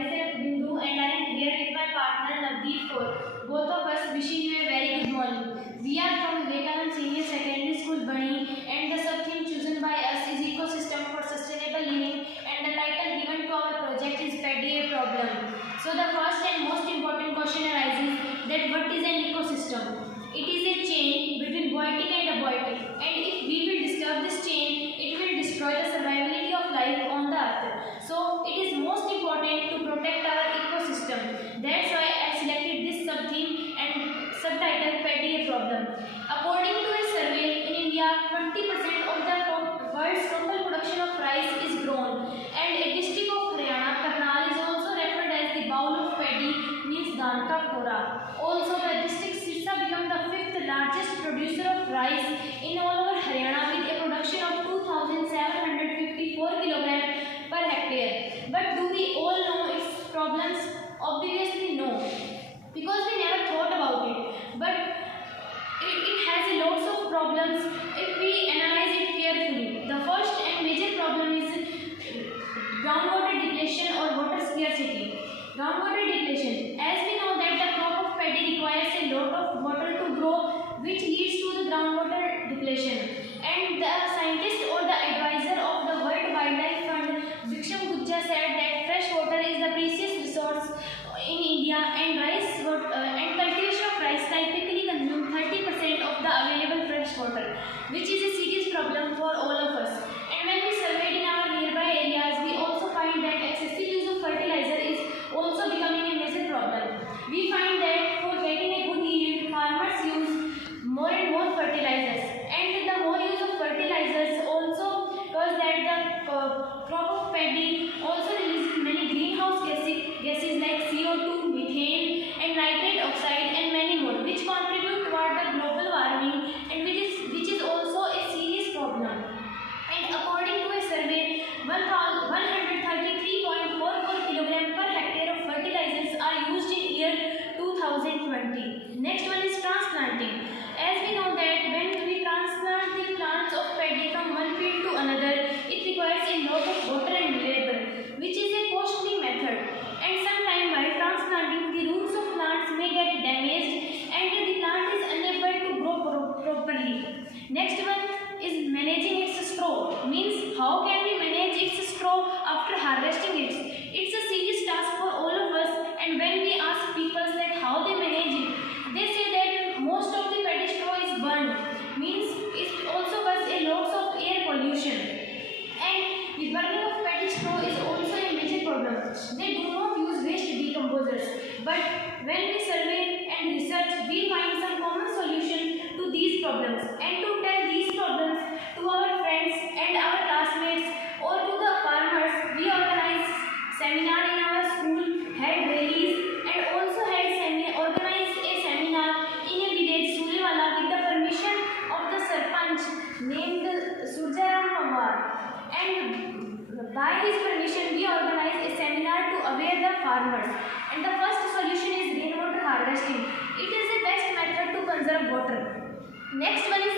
Myself Bindu and I am here with my partner Navdeep Kaur. Both of us wishing you a very good morning. We are from Vivekanand Senior Secondary School, Bani, and the sub-theme chosen by us is Ecosystem for Sustainable Living, and the title given to our project is Paddy a Problem. So the first and most important question arises that what is an ecosystem? It is a chain between biotic and abiotic, and if we will disturb this chain, it will destroy the survivability of life on the earth. So it is most important to protect our ecosystem. That's why I selected this sub-theme and subtitle Paddy a Problem. According to a survey in India, 20% of the world's total production of rice is grown, and a district of Haryana, Karnal, is also referred as the bowl of paddy, means Dhan ka Kora. Also, the district Sirsa became the fifth largest producer of rice in all over Haryana with a production of 2,754 kg per hectare. But do we all know its problems? Obviously no, because we never thought about it. But it has a lots of problems if we analyze it carefully. The first and major problem is groundwater depletion or water scarcity. Groundwater depletion. As we know that the crop of paddy requires a lot of water to grow, which leads to the groundwater depletion. And the scientist or the advisor of the World Wildlife Fund, Vikram Gujja, said that fresh water is the precious resource in India, and cultivation of rice typically consume 30% of the available fresh water, which is a serious problem for all of us. And when we surveyed in our nearby areas, we also find that excessive use of fertilizer is also becoming a major problem. We find that for getting a good yield, farmers use more and more fertilizers, and the more use of fertilizers also cause that the crop of paddy also releases many greenhouse gases like CO2, methane, and nitrate oxide, and many more, which contribute toward the global warming, and which is also a serious problem. And according to a survey, 133.44 kg per hectare of fertilizers are used in year 2020. Next one is transplanting. As we know that when we transplant the plants of paddy from one field to another, it requires a lot of water and labor, which is a costly method. And sometimes while transplanting, the roots of plants may get damaged and the plant is unable to grow properly. Next one is managing its straw. Means how can we manage its straw after harvesting it? It's a serious task for all of us, and when we ask people that how they manage it, they say that most of the paddy straw is burned. Means it also causes a lot of air pollution. And the burning of paddy straw is also a major problem. They do not use waste decomposers, but when we survey and research, we find some common solution to these problems. And to tell these problems to our friends and our classmates or to the farmers, we organize seminar in our school, had rallies, and also organized a seminar in a village, Surewala, with the permission of the Sarpanch named Surjaram Pawar. And by his permission, we organized a seminar to aware the farmers. And the first solution is rainwater harvesting. It is the best method to conserve water. Next one is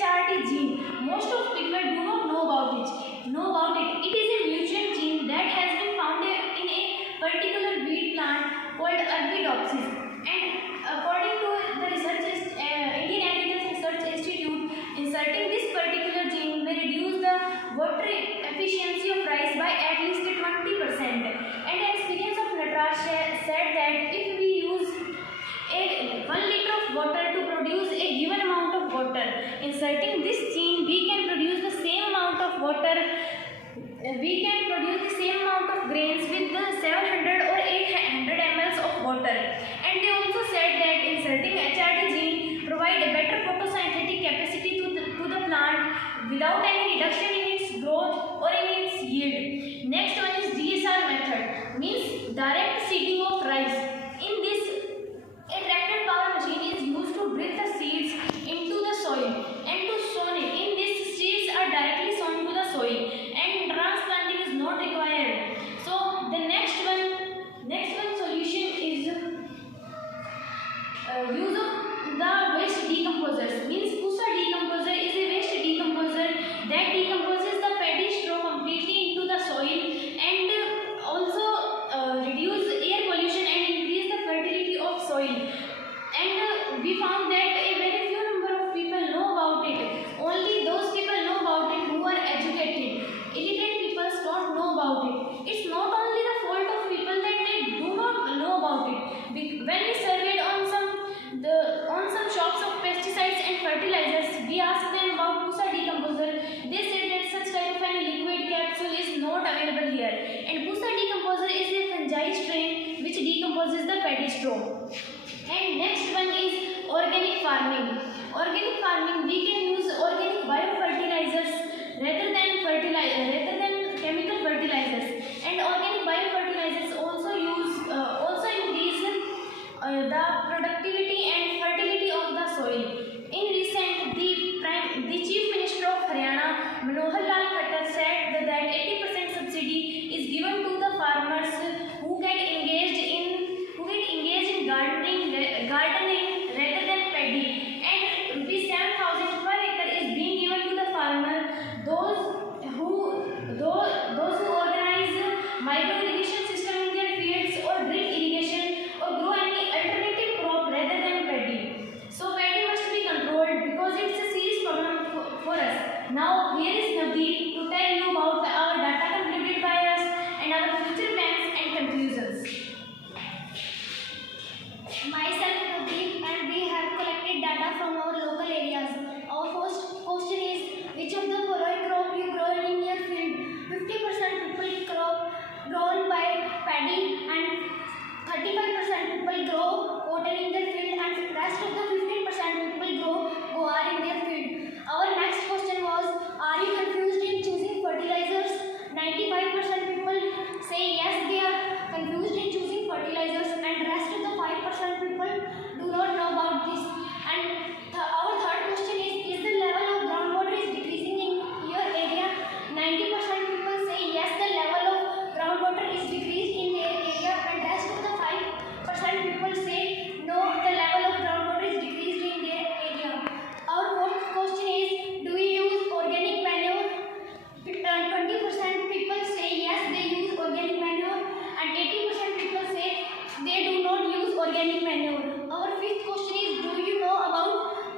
HRT gene. Most of people do not know about it. It is a mutant gene that has been found in a particular weed plant called Arabidopsis. And according to the Indian Agricultural Research Institute, inserting this particular gene may reduce the water efficiency of rice by at least 20%. And the experience of Nataraj said that if we use 1 liter of water to produce a given amount of water, inserting this gene, we can produce the same amount of water. We can produce the same amount of grains with the 700 or 800 ml of water. And they also said that inserting HRT gene provide a better photosynthetic capacity to the plant without any reduction in its growth or in its yield. Next one is DSR method, means direct seeding of rice. In this, a tractor power machine is used to drill the seeds into the soil and to sow it. In this, seeds are directly sown to the soil and transplanting is not required. So the next one solution is use of the waste decomposers. Means Pusa decomposer is a waste decomposer that decomposes the paddy straw completely into the soil and also reduce paddy straw. And next one is organic farming. Organic farming, we can use organic biofertilizers rather than chemical fertilizers. And organic biofertilizers also increase the productivity and fertility of the soil. In recent, the Chief Minister of Haryana, Manohar Lal Khattar, said that 80% subsidy is given to the farmers who get engaged in gardening rather than paddy, and rupees 7,000 per acre is being given to the farmer. Those who organize micro irrigation system in their fields, or drip irrigation, or grow any alternative crop rather than paddy. So paddy must be controlled because it's a serious problem for us. Now here is Navdeep to tell you about our data completed by us and our future plans and conclusions. Myself Navdeep, and we have collected data from our local areas. Our first question is, which of the following crop you grow in your field? 50% people crop grown by paddy, and 35% people grow cotton in their field, and rest of the 15% people grow guar in their field. Our next question was, are you confused in choosing fertilizers? 95% people say yes, they are confused in choosing fertilizers, and rest of the 5% people do not know about this. And our third question is the level of groundwater is decreasing in your area? 90% people say yes, the level of groundwater is decreased in their area, and rest of the 5% people say no, the level of groundwater is decreased in their area. Our fourth question is, do you use organic manure? 20% people say yes, they use organic manure, and 80% people say they do not use organic manure. Our fifth question is, do you know about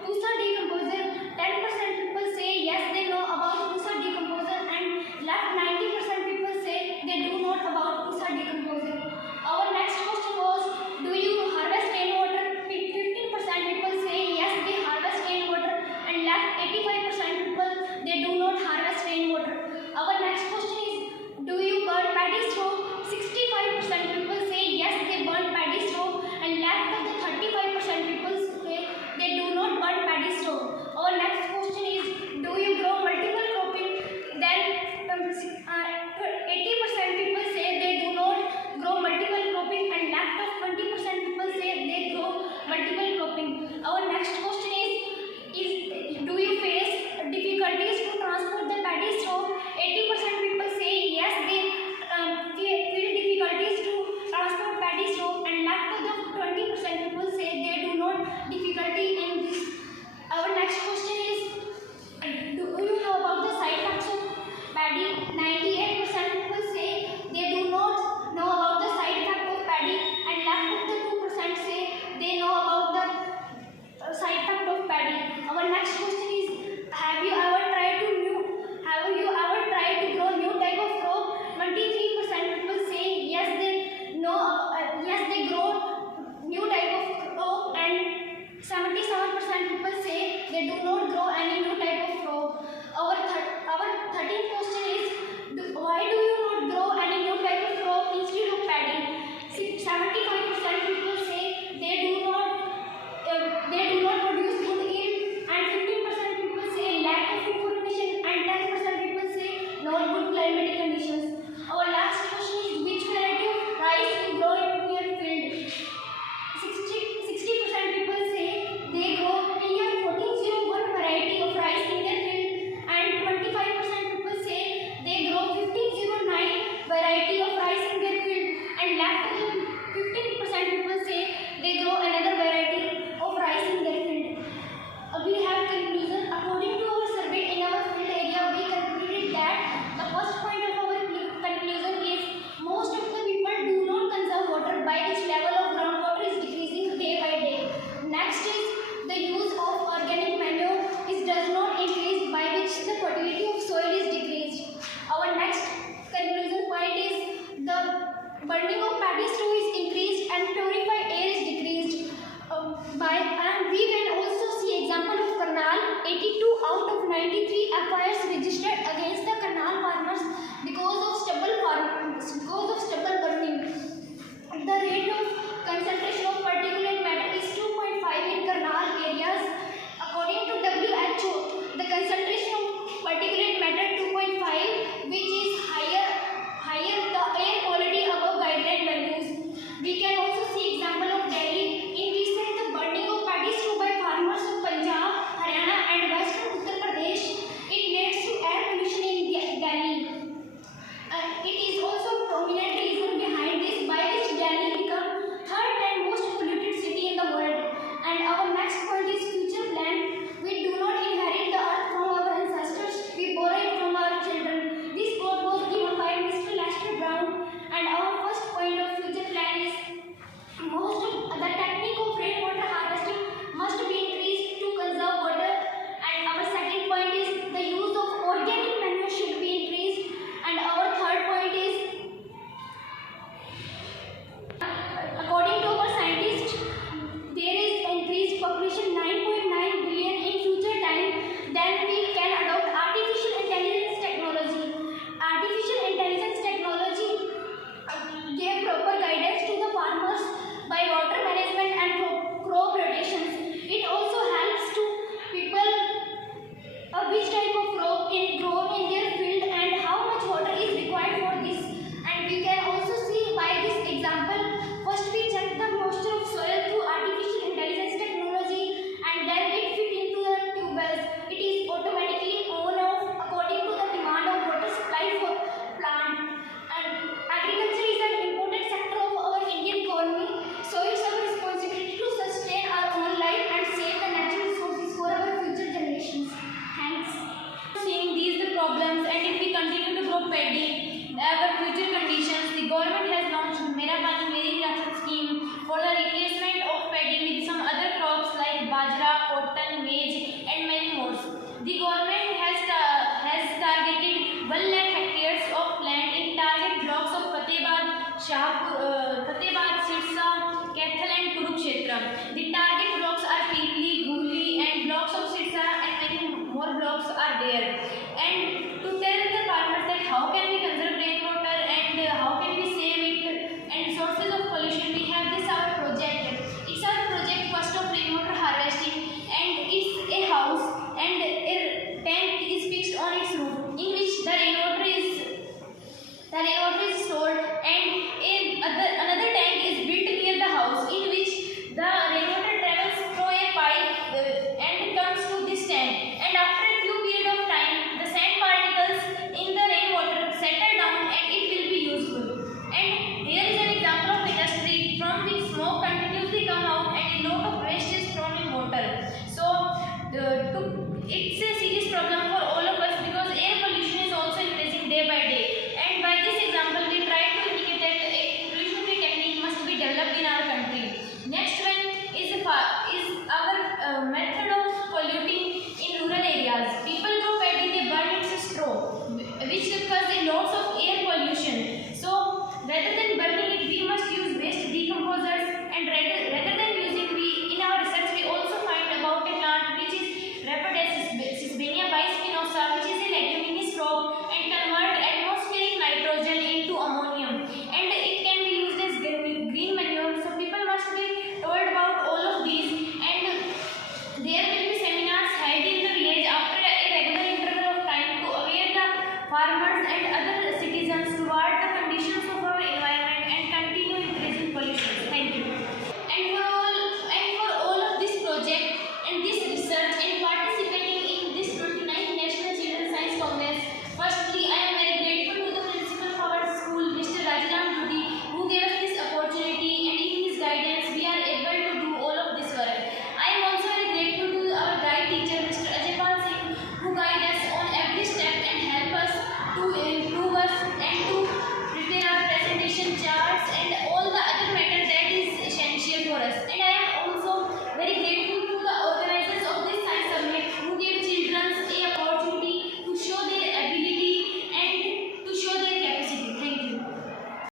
Pusa decomposer? 10% people say yes, they know about Pusa decomposer, and left 90% people say they do not about Pusa decomposer. Our next question was, do you harvest rainwater? 15% people say yes, they harvest rainwater, and left 85% people they do not harvest rainwater. Our next question is, do you burn paddy straw? 65% people say yes, they burn paddy straw, and left of the 35% people say they do not burn paddy straw. Our next question is, do you grow multiple cropping? Then 80% people say they do not grow multiple cropping, and left of 20% people say they grow multiple cropping. Our next question is do you face difficulties to transport the paddy straw? 80% people say yes, they feel difficulties to transport paddy straw, and left of the 20% people say they do not difficulty in this. Our next question is, do you know about the side effects of paddy? 98% people say they do not know about the side effect of paddy, and left of the 2% say they know about the side effect of paddy. Our next question is, have you ever tried to grow new type of crop? 23% people say yes, they grow new type of crop, and 77% people say they do not grow any new type of crop. Our 13th question is, why do you not grow any new type of crop instead of paddy? 75% people say they do not produce good yield, and 15% people say lack of information, and 10% people say not good climatic conditions. Our last question is, which variety of rice you grow in your field? 60% people say they grow TR 1401 variety of rice in their field, and 25% people say they grow 1509 variety of rice in their field, and left 15% people say they grow another variety of rice in their field. We have conclusion. According to our survey in our field area, we concluded that the first point of our conclusion is, most of the people do not conserve water, by which level of groundwater is decreasing day by day. Next is, the use of organic manure does not increase, by which the fertility of soil is decreased. Our next conclusion point is, the burning of paddy straw is increased, and purified air is decreased. And we can also see example of Karnal. 82 out of 93 FIRs registered against the Karnal farmers because of stubble burning. The rate of concentrated Fatehbad, Sirsa, Kathal and Kurukshetra. The target